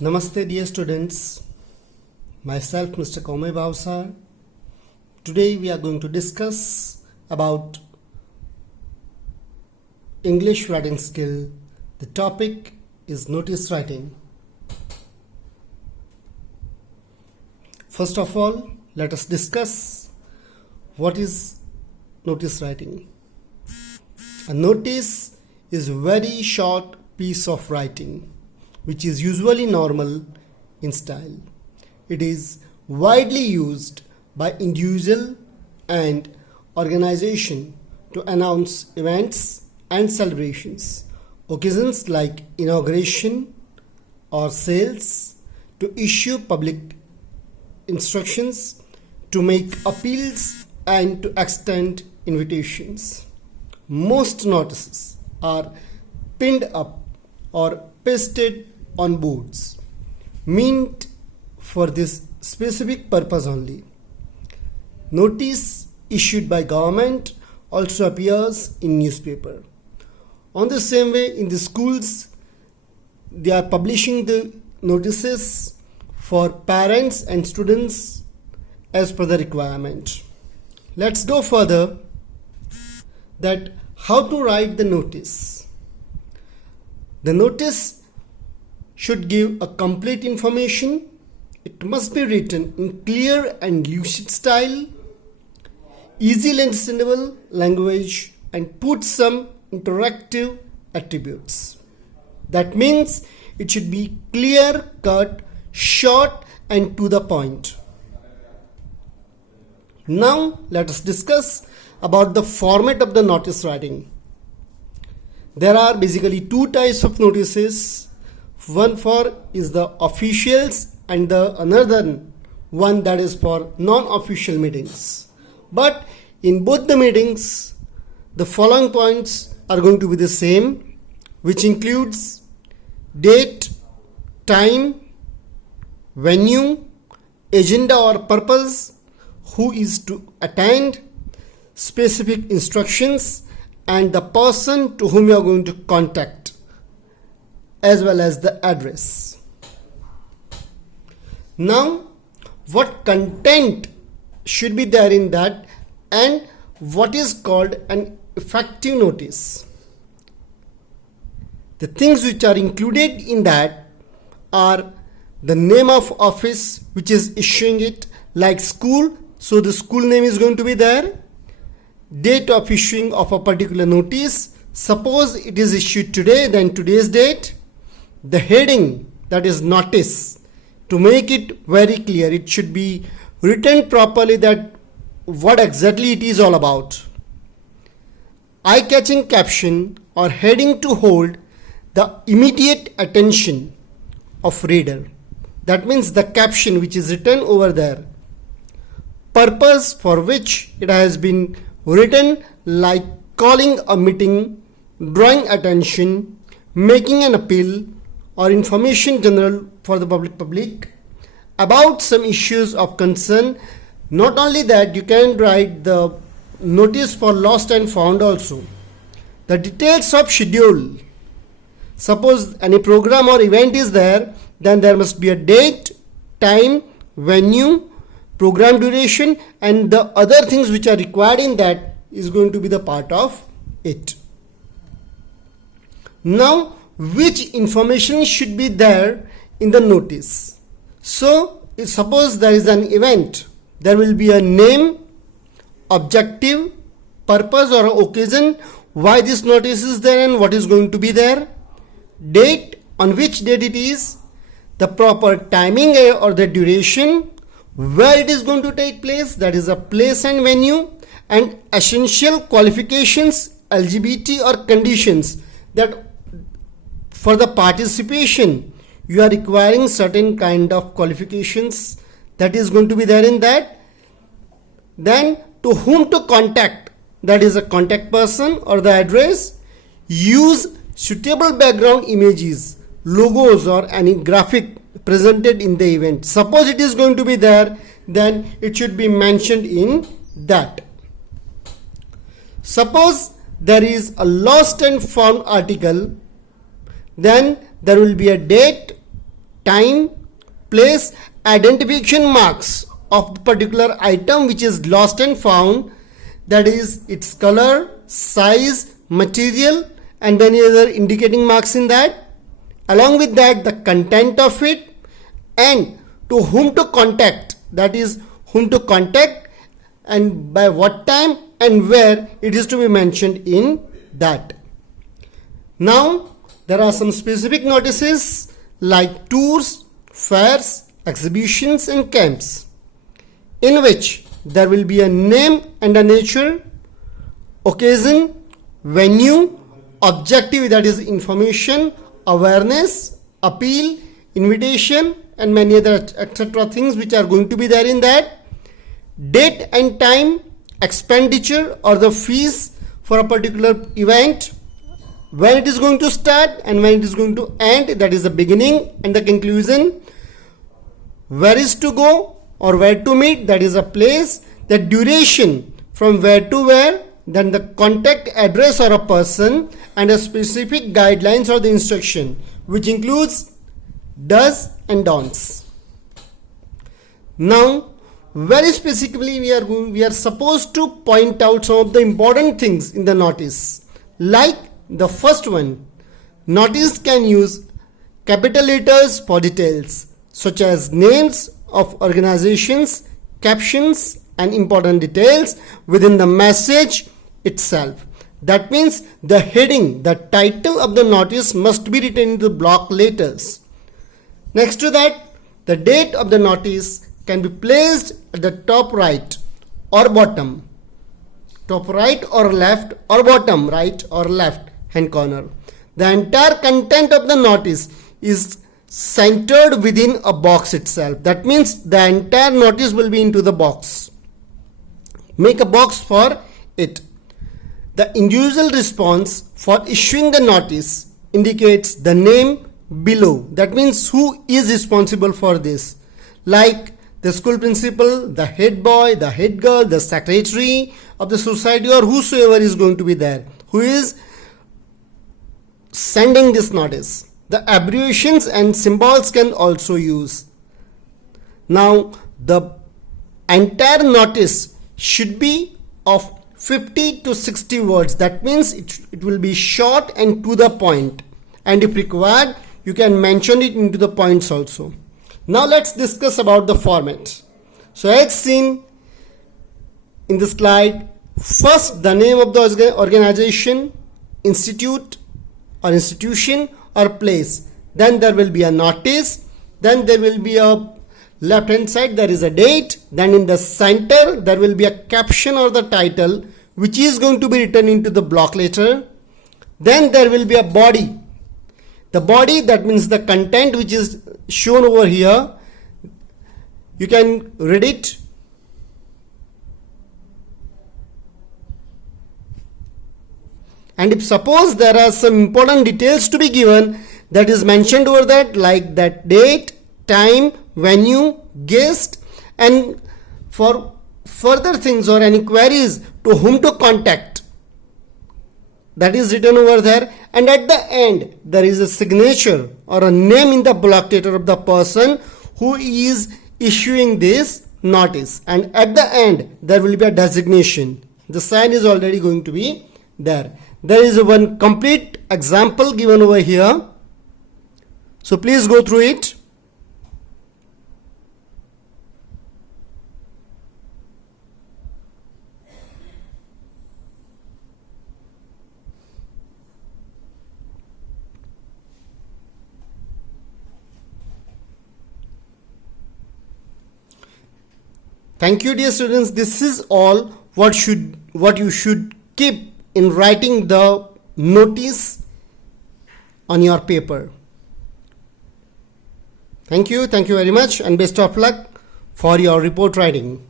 Namaste dear students, myself Mr. Bhavsar. Today we are going to discuss about English writing skill. The topic is notice writing. First of all, let us discuss what is notice writing. A notice is a very short piece of writing which is usually normal in style. It is widely used by individual and organization to announce events and celebrations, occasions like inauguration or sales, to issue public instructions, to make appeals, and to extend invitations. Most notices are pinned up or pasted on boards, meant for this specific purpose only. Notice issued by government also appears in newspaper. On the same way, in the schools, they are publishing the notices for parents and students as per the requirement. Let's go further that how to write the notice. The notice should give a complete information. It must be written in clear and lucid style, easily understandable language, and put some interactive attributes. That means it should be clear cut, short, and to the point. Now let us discuss about the format of the notice writing. There are basically two types of notices. One for is the officials and the another one that is for non-official meetings. But in both the meetings, the following points are going to be the same, which includes date, time, venue, agenda or purpose, who is to attend, specific instructions, and the person to whom you are going to contact, as well as the address. Now, what content should be there in that, and what is called an effective notice? The things which are included in that are the name of office which is issuing it, like school, so the school name is going to be there. Date of issuing of a particular notice, suppose it is issued today, then today's date. The heading, that is notice, to make it very clear, it should be written properly that what exactly it is all about. Eye-catching caption or heading to hold the immediate attention of reader. That means the caption which is written over there. Purpose for which it has been written, like calling a meeting, drawing attention, making an appeal, or information general for the public about some issues of concern. Not only that, you can write the notice for lost and found also. The details of schedule. Suppose any program or event is there, then there must be a date, time, venue, program duration, and the other things which are required in that is going to be the part of it. Now, which information should be there in the notice? So, suppose there is an event, there will be a name, objective, purpose or occasion, why this notice is there and what is going to be there, date, on which date it is, the proper timing or the duration, where it is going to take place, that is a place and venue, and essential qualifications, LGBT or conditions, that for the participation you are requiring certain kind of qualifications, that is going to be there in that. Then to whom to contact, that is a contact person or the address. Use suitable background images, logos or any graphic presented in the event. Suppose it is going to be there, then it should be mentioned in that. Suppose there is a lost and found article, then there will be a date, time, place, identification marks of the particular item which is lost and found, that is its color, size, material and many other indicating marks in that. Along with that, the content of it and to whom to contact, that is whom to contact and by what time and where it is to be mentioned in that. Now there are some specific notices like tours, fairs, exhibitions and camps, in which there will be a name and a nature, occasion, venue, objective, that is information, awareness, appeal, invitation and many other etc. things which are going to be there in that. Date and time, expenditure or the fees for a particular event, when it is going to start and when it is going to end, that is the beginning and the conclusion. Where is to go or where to meet, that is a place. The duration from where to where, then the contact address or a person and a specific guidelines or the instruction which includes does and don'ts. Now very specifically we are supposed to point out some of the important things in the notice. Like the first one, notice can use capital letters for details such as names of organizations, captions and important details within the message itself. That means the heading, the title of the notice must be written in the block letters. Next to that, the date of the notice can be placed at the top right or bottom, top right or left or bottom right or left hand corner. The entire content of the notice is centered within a box itself. That means the entire notice will be into the box. Make a box for it. The individual response for issuing the notice indicates the name below. That means who is responsible for this, like the school principal, the head boy, the head girl, the secretary of the society or whosoever is going to be there, who is sending this notice. The abbreviations and symbols can also use. Now the entire notice should be of 50 to 60 words. That means it will be short and to the point, and if required you can mention it into the points also. Now let's discuss about the format. So as seen in the slide, first the name of the organization, institute or institution or place. Then there will be a notice. Then there will be a left hand side, there is a date. Then in the center there will be a caption or the title which is going to be written into the block letter. Then there will be a body. The body, that means the content which is shown over here. You can read it. And if suppose there are some important details to be given, that is mentioned over that, like that date, time, venue, guest, and for further things or any queries to whom to contact, that is written over there. And at the end there is a signature or a name in the block letter of the person who is issuing this notice, and at the end there will be a designation. The sign is already going to be there. There is one complete example given over here, so please go through it. Thank you, dear students. This is all what you should keep in writing the notice on your paper. Thank you very much, and best of luck for your report writing.